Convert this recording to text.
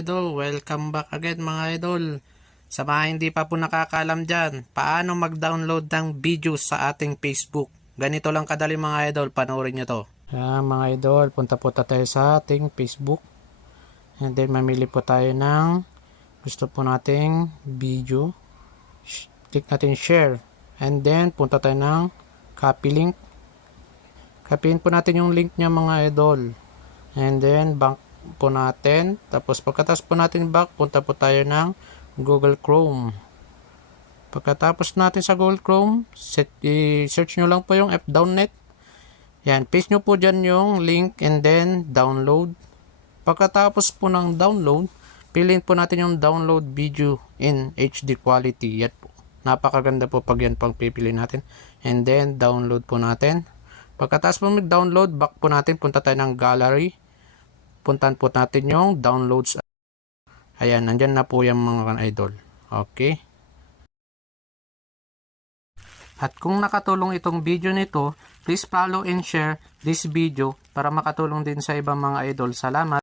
idol, welcome back again mga idol. Sa mga hindi pa po nakakaalam dyan, paano mag-download ng videos sa ating Facebook. Ganito lang kadali mga idol, panoorin nyo to. Mga idol, punta po tayo sa ating Facebook. And then mamili po tayo ng gusto po nating video. Click natin share. And then punta tayo ng copy link. Copyin po natin yung link niya mga idol. And then back po natin. Tapos pagkatapos po natin back, punta po tayo ng Google Chrome. Pagkatapos natin sa Google Chrome, search nyo lang po yung fdownnet. Yan, paste nyo po dyan yung link and then download. Pagkatapos po ng download, piliin po natin yung download video in HD quality. Yan po. Napakaganda po pag yan pang pipili natin. And then download po natin. Pagkatapos po mag-download, back po natin, punta tayo ng gallery. Puntan po natin yung downloads. Ayan, nandyan na po yung mga idol. Okay. At kung nakatulong itong video nito, please follow and share this video para makatulong din sa ibang mga idol. Salamat.